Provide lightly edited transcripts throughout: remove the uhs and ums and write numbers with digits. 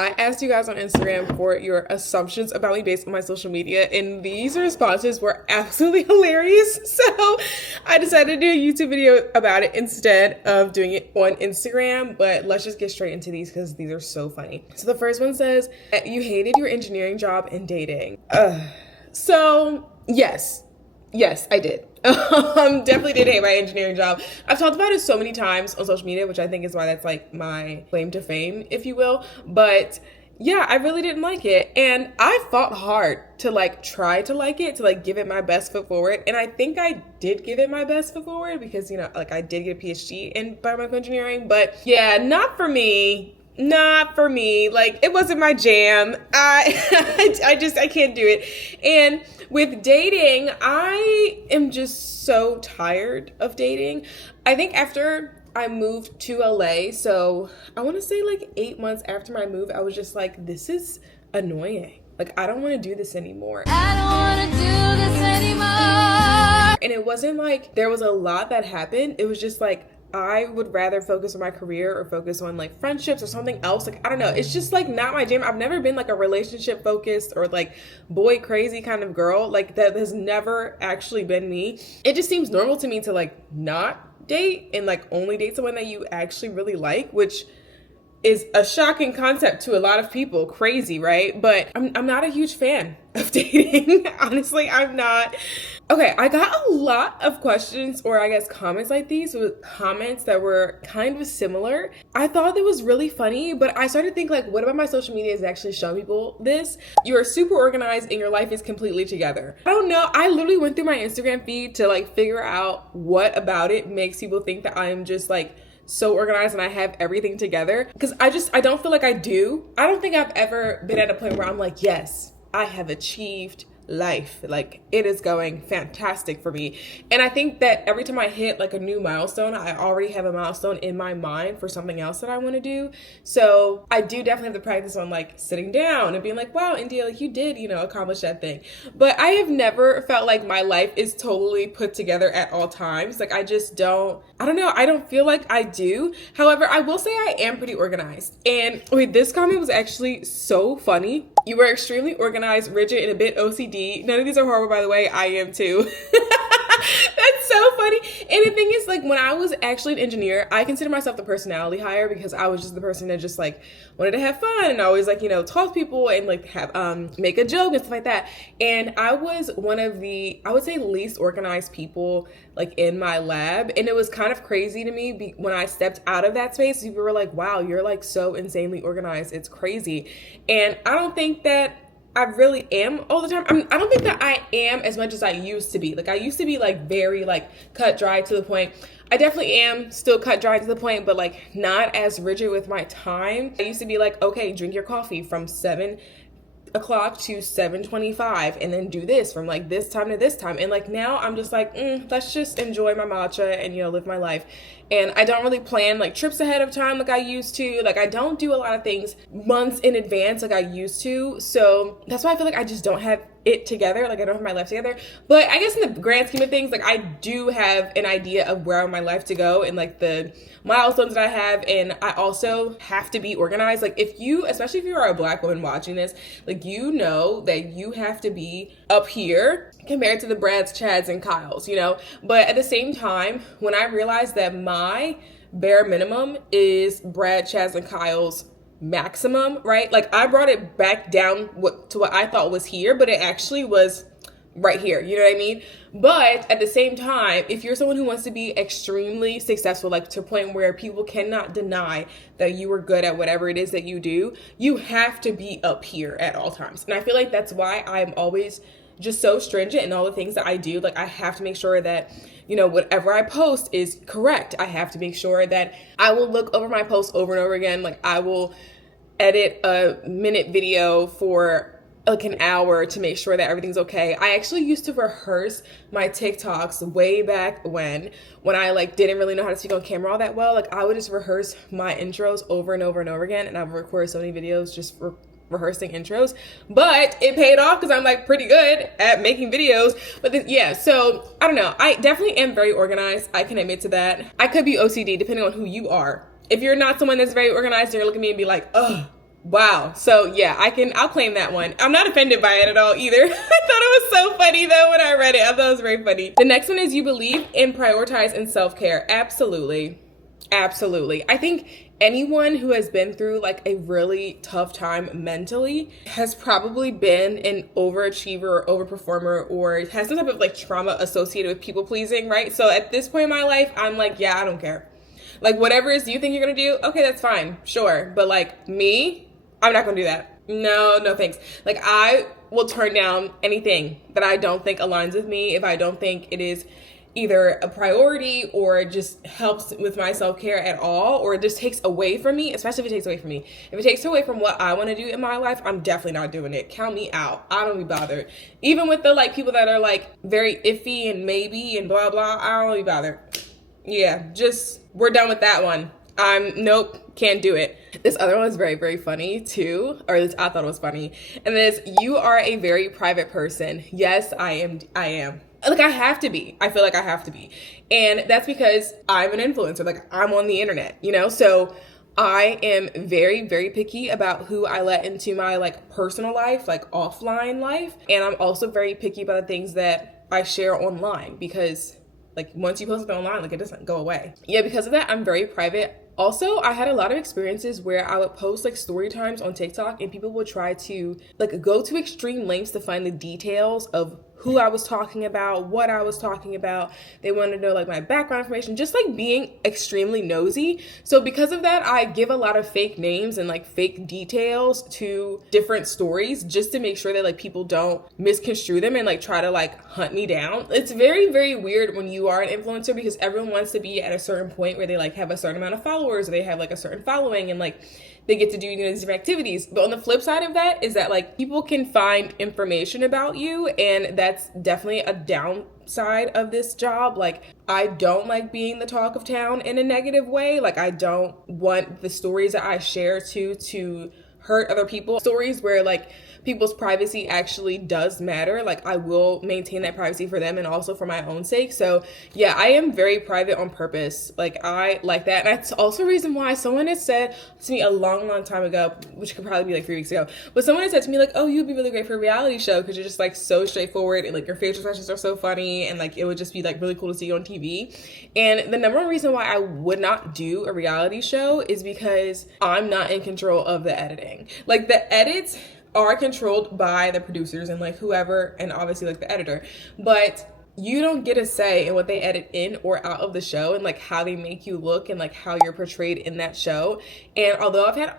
I asked you guys on Instagram for your assumptions about me based on my social media, and these responses were absolutely hilarious. So I decided to do a YouTube video about it instead of doing it on Instagram. But let's just get straight into these because these are so funny. So the first one says, you hated your engineering job and dating. So yes, I did. Definitely did hate my engineering job. I've talked about it so many times on social media, which I think is why that's like my claim to fame, if you will. But yeah, I really didn't like it. And I fought hard to like try to like it, to like give it my best foot forward. And I think I did give it my best foot forward because, you know, like I did get a PhD in biomedical engineering. But yeah, not for me. Not for me. Like, it wasn't my jam. I can't do it. And with dating, I am just so tired of dating. I think after I moved to LA, so I want to say like 8 months after my move, I was just like, this is annoying. Like, I don't want to do this anymore. I don't want to do this anymore. And it wasn't like there was a lot that happened. It was just like, I would rather focus on my career or focus on like friendships or something else. Like, I don't know. It's just like not my jam. I've never been like a relationship focused or like boy crazy kind of girl. Like, that has never actually been me. It just seems normal to me to like not date and like only date someone that you actually really like, which is a shocking concept to a lot of people. Crazy, right? But I'm not a huge fan of dating. Honestly, I'm not. Okay, I got a lot of questions, or I guess comments like these, with comments that were kind of similar. I thought it was really funny, but I started to think like, what about my social media is actually showing people this? You are super organized and your life is completely together. I don't know. I literally went through my Instagram feed to like figure out what about it makes people think that I am just like so organized and I have everything together. Because I don't feel like I do. I don't think I've ever been at a point where I'm like, yes, I have achieved life. Like, it is going fantastic for me. And I think that every time I hit like a new milestone, I already have a milestone in my mind for something else that I want to do. So I do definitely have to practice on like sitting down and being like, wow, India, like you did, you know, accomplish that thing. But I have never felt like my life is totally put together at all times. Like, I don't know. I don't feel like I do. However, I will say I am pretty organized. And wait, this comment was actually so funny. You were extremely organized, rigid, and a bit OCD. None of these are horrible, by the way. I am too. That's so funny. And the thing is, like, when I was actually an engineer, I consider myself the personality hire because I was just the person that just like wanted to have fun and always like, you know, talk to people and like have make a joke and stuff like that. And I was one of the, I would say, least organized people like in my lab. And it was kind of crazy to me when I stepped out of that space. People were like, wow, you're like so insanely organized. It's crazy. And I don't think that I really am all the time. I don't think that I am as much as I used to be. Like, I used to be like very like cut dry to the point. I definitely am still cut dry to the point, but like not as rigid with my time. I used to be like, okay, drink your coffee from 7 o'clock to 7:25 and then do this from like this time to this time. And like now I'm just like, let's just enjoy my matcha and, you know, live my life. And I don't really plan like trips ahead of time like I used to. Like, I don't do a lot of things months in advance like I used to. So that's why I feel like I just don't have it together. Like, I don't have my life together. But I guess in the grand scheme of things, like, I do have an idea of where I want my life to go and like the milestones that I have. And I also have to be organized. Like, especially if you are a Black woman watching this, like, you know that you have to be up here compared to the Brads, Chads, and Kyles, you know? But at the same time, when I realized that my bare minimum is Brad, Chads, and Kyle's maximum, right? Like, I brought it back down to what I thought was here, but it actually was right here. You know what I mean? But at the same time, if you're someone who wants to be extremely successful, like to a point where people cannot deny that you are good at whatever it is that you do, you have to be up here at all times. And I feel like that's why I'm always just so stringent in all the things that I do. Like, I have to make sure that, you know, whatever I post is correct. I have to make sure that I will look over my posts over and over again. Like, I will edit a minute video for like an hour to make sure that everything's okay. I actually used to rehearse my TikToks way back when I like didn't really know how to speak on camera all that well. Like, I would just rehearse my intros over and over and over again, and I would record so many videos just for rehearsing intros. But it paid off because I'm like pretty good at making videos. But yeah, so I don't know. I definitely am very organized. I can admit to that. I could be OCD depending on who you are. If you're not someone that's very organized, you're gonna look at me and be like, ugh, Wow. So yeah, I'll claim that one. I'm not offended by it at all either. I thought it was so funny though when I read it. I thought it was very funny. The next one is you believe in prioritize and self-care. Absolutely. Absolutely. I think anyone who has been through like a really tough time mentally has probably been an overachiever or overperformer or has some type of like trauma associated with people pleasing, right? So at this point in my life, I'm like, yeah, I don't care. Like whatever it is you think you're gonna do, okay, that's fine, sure. But like me, I'm not gonna do that. No, thanks. Like I will turn down anything that I don't think aligns with me if I don't think it is either a priority or just helps with my self-care at all, or it just takes away from me, especially if it takes away from me. If it takes away from what I want to do in my life, I'm definitely not doing it. Count me out. I don't be bothered. Even with the like people that are like very iffy and maybe and blah blah, I don't be bothered. Yeah, just we're done with that one. Nope, can't do it. This other one is very, very funny too, or at least I thought it was funny. And this, you are a very private person. Yes, I am. Like I have to be. I feel like I have to be. And that's because I'm an influencer. Like I'm on the internet, you know? So I am very, very picky about who I let into my like personal life, like offline life. And I'm also very picky about the things that I share online because like once you post it online, like it doesn't go away. Yeah, because of that, I'm very private. Also, I had a lot of experiences where I would post like story times on TikTok and people would try to like go to extreme lengths to find the details of who I was talking about, what I was talking about. They wanted to know like my background information, just like being extremely nosy. So because of that, I give a lot of fake names and like fake details to different stories just to make sure that like people don't misconstrue them and like try to like hunt me down. It's very, very weird when you are an influencer because everyone wants to be at a certain point where they like have a certain amount of followers or they have like a certain following and like they get to do, you know, these different activities. But on the flip side of that is that like people can find information about you, and that's definitely a downside of this job. Like I don't like being the talk of town in a negative way. Like I don't want the stories that I share to hurt other people. Stories where like people's privacy actually does matter. Like I will maintain that privacy for them and also for my own sake. So yeah, I am very private on purpose. Like I like that. And that's also a reason why someone had said to me a long, long time ago, which could probably be like 3 weeks ago, but someone had said to me like, oh, you'd be really great for a reality show because you're just like so straightforward and like your facial expressions are so funny and like it would just be like really cool to see you on TV. And the number one reason why I would not do a reality show is because I'm not in control of the editing. Like the edits are controlled by the producers and like whoever, and obviously like the editor, but you don't get a say in what they edit in or out of the show and like how they make you look and like how you're portrayed in that show. And although I've had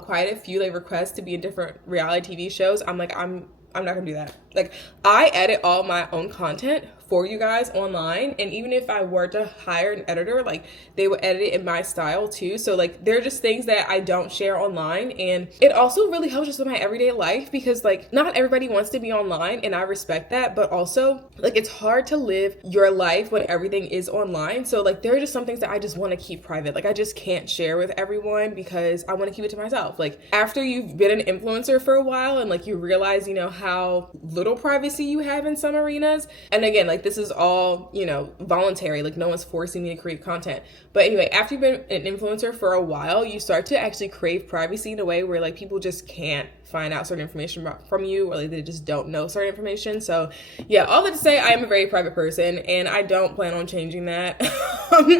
quite a few like requests to be in different reality TV shows, I'm like, I'm not gonna do that. Like I edit all my own content for you guys online, and even if I were to hire an editor, like they would edit it in my style too. So like they're just things that I don't share online, and it also really helps just with my everyday life because like not everybody wants to be online, and I respect that, but also like it's hard to live your life when everything is online. So like there are just some things that I just want to keep private. Like I just can't share with everyone because I want to keep it to myself. Like after you've been an influencer for a while and like you realize, you know, how little privacy you have in some arenas, and again, like this is all, you know, voluntary, like no one's forcing me to create content. But anyway, after you've been an influencer for a while, you start to actually crave privacy in a way where like people just can't find out certain information from you, or like they just don't know certain information. So yeah, all that to say, I am a very private person and I don't plan on changing that,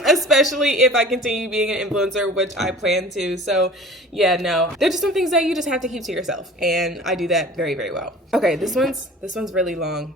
especially if I continue being an influencer, which I plan to. So yeah, no, there's just some things that you just have to keep to yourself, and I do that very, very well. Okay, this one's really long.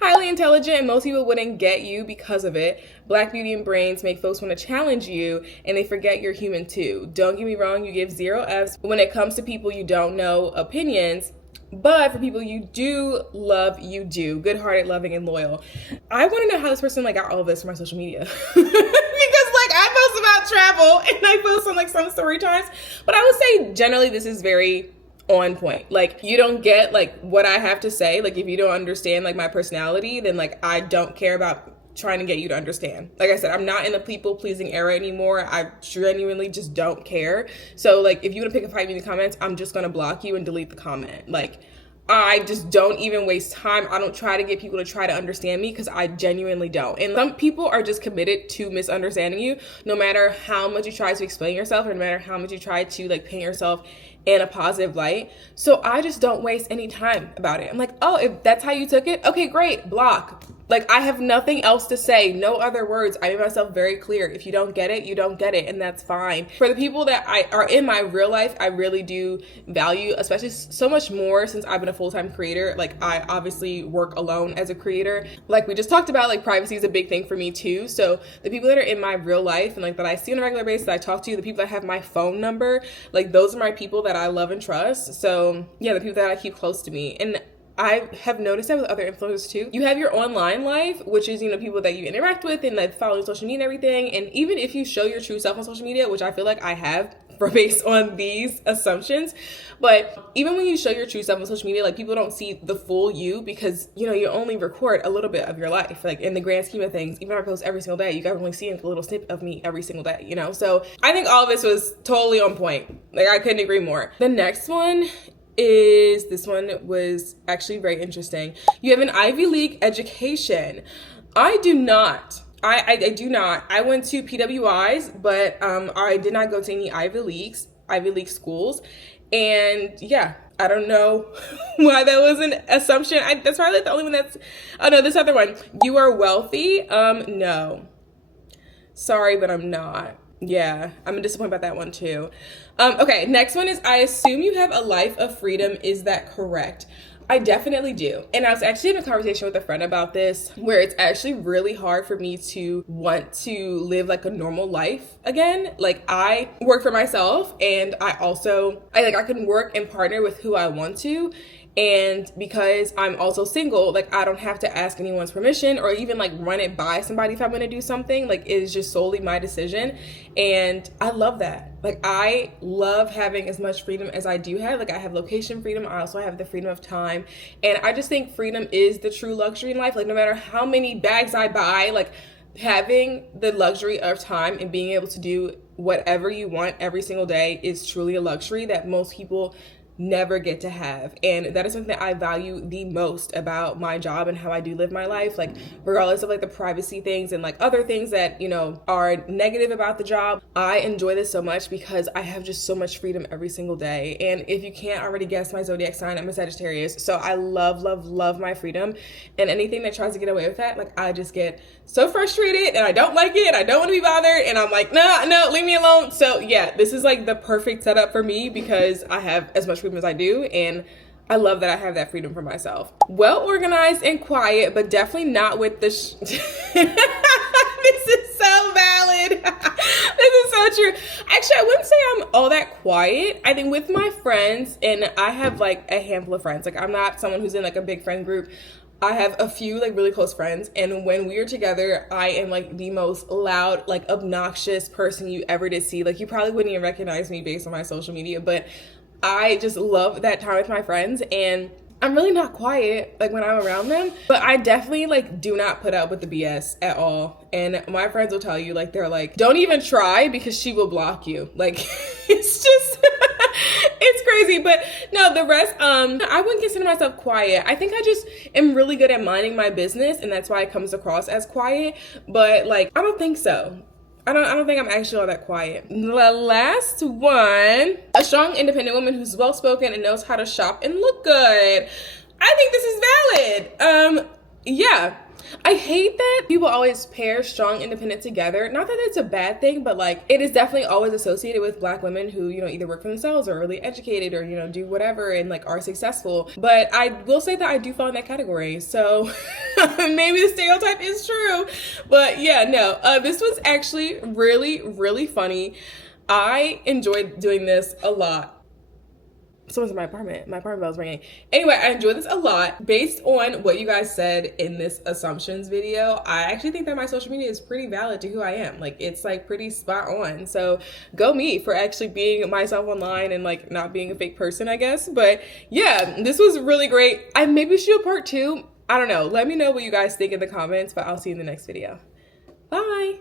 Highly intelligent, and most people wouldn't get you because of it. Black beauty and brains make folks want to challenge you, and they forget you're human too. Don't get me wrong, you give 0 Fs when it comes to people you don't know opinions, but for people you do love, you do. Good-hearted, loving, and loyal. I want to know how this person like got all of this from my social media. Because like I post about travel and I post on like some story times, but I would say generally this is very on point. Like you don't get like what I have to say. Like if you don't understand like my personality, then like I don't care about trying to get you to understand. Like I said, I'm not in the people pleasing era anymore. I genuinely just don't care. So like if you want to pick a fight with me in the comments, I'm just going to block you and delete the comment. Like I just don't even waste time. I don't try to get people to try to understand me because I genuinely don't. And some people are just committed to misunderstanding you, no matter how much you try to explain yourself or no matter how much you try to like paint yourself in a positive light. So I just don't waste any time about it. I'm like, oh, if that's how you took it, okay, great, block. Like, I have nothing else to say, no other words. I made myself very clear. If you don't get it, you don't get it, and that's fine. For the people that are in my real life, I really do value, especially so much more since I've been a full-time creator. Like, I obviously work alone as a creator. Like we just talked about, like, privacy is a big thing for me too. So the people that are in my real life and like that I see on a regular basis, that I talk to, the people that have my phone number, like those are my people that I love and trust. So yeah, the people that I keep close to me. And I have noticed that with other influencers too. You have your online life, which is, you know, people that you interact with and like follow social media and everything. And even if you show your true self on social media, which I feel like I have based on these assumptions, but even when you show your true self on social media, like people don't see the full you because, you know, you only record a little bit of your life. Like in the grand scheme of things, even if I post every single day, you guys only see a little snippet of me every single day, you know? So I think all of this was totally on point. Like I couldn't agree more. The next one is, this one was actually very interesting. You have an Ivy League education. I do not. I do not. I went to PWIs, but I did not go to any Ivy League schools. And yeah, I don't know why that was an assumption. That's probably the only one that's, oh no, this other one. You are wealthy? No. Sorry, but I'm not. Yeah, I'm disappointed about that one too. Okay, next one is, I assume you have a life of freedom. Is that correct? I definitely do. And I was actually in a conversation with a friend about this, where it's actually really hard for me to want to live like a normal life again. Like I work for myself, and I can work and partner with who I want to. And because I'm also single, like I don't have to ask anyone's permission or even like run it by somebody if I'm gonna do something. Like it is just solely my decision. And I love that. Like I love having as much freedom as I do have. Like I have location freedom. I also have the freedom of time. And I just think freedom is the true luxury in life. Like no matter how many bags I buy, like having the luxury of time and being able to do whatever you want every single day is truly a luxury that most people never get to have. And that is something that I value the most about my job and how I do live my life. Like regardless of like the privacy things and like other things that, you know, are negative about the job, I enjoy this so much because I have just so much freedom every single day. And if you can't already guess my zodiac sign, I'm a Sagittarius. So I love my freedom, and anything that tries to get away with that, like I just get so frustrated and I don't like it and I don't want to be bothered, and I'm like, no, leave me alone. So yeah, this is like the perfect setup for me because I have as much freedom as I do, and I love that I have that freedom for myself. Well organized and quiet, but definitely not with the this is so valid. This is so true. Actually, I wouldn't say I'm all that quiet. I think with my friends, and I have like a handful of friends, like I'm not someone who's in like a big friend group. I have a few like really close friends, and when we are together, I am like the most loud, like obnoxious person you ever did see. Like you probably wouldn't even recognize me based on my social media, but I just love that time with my friends, and I'm really not quiet like when I'm around them, but I definitely like do not put up with the BS at all. And my friends will tell you, like they're like, don't even try because she will block you. Like it's just it's crazy. But no, the rest, I wouldn't consider myself quiet. I think I just am really good at minding my business, and that's why it comes across as quiet. But like, I don't think so. I don't think I'm actually all that quiet. The last one, a strong, independent woman who's well-spoken and knows how to shop and look good. I think this is valid. Yeah. I hate that people always pair strong, independent together. Not that it's a bad thing, but like it is definitely always associated with Black women who, you know, either work for themselves or are really educated or, you know, do whatever and like are successful. But I will say that I do fall in that category. So maybe the stereotype is true. But yeah, no, this was actually really, really funny. I enjoyed doing this a lot. Someone's in my apartment. My apartment bell's ringing. Anyway, I enjoyed this a lot. Based on what you guys said in this assumptions video, I actually think that my social media is pretty valid to who I am. Like, it's like pretty spot on. So go me for actually being myself online and like not being a fake person, I guess. But yeah, this was really great. I maybe should do a part 2. I don't know. Let me know what you guys think in the comments, but I'll see you in the next video. Bye.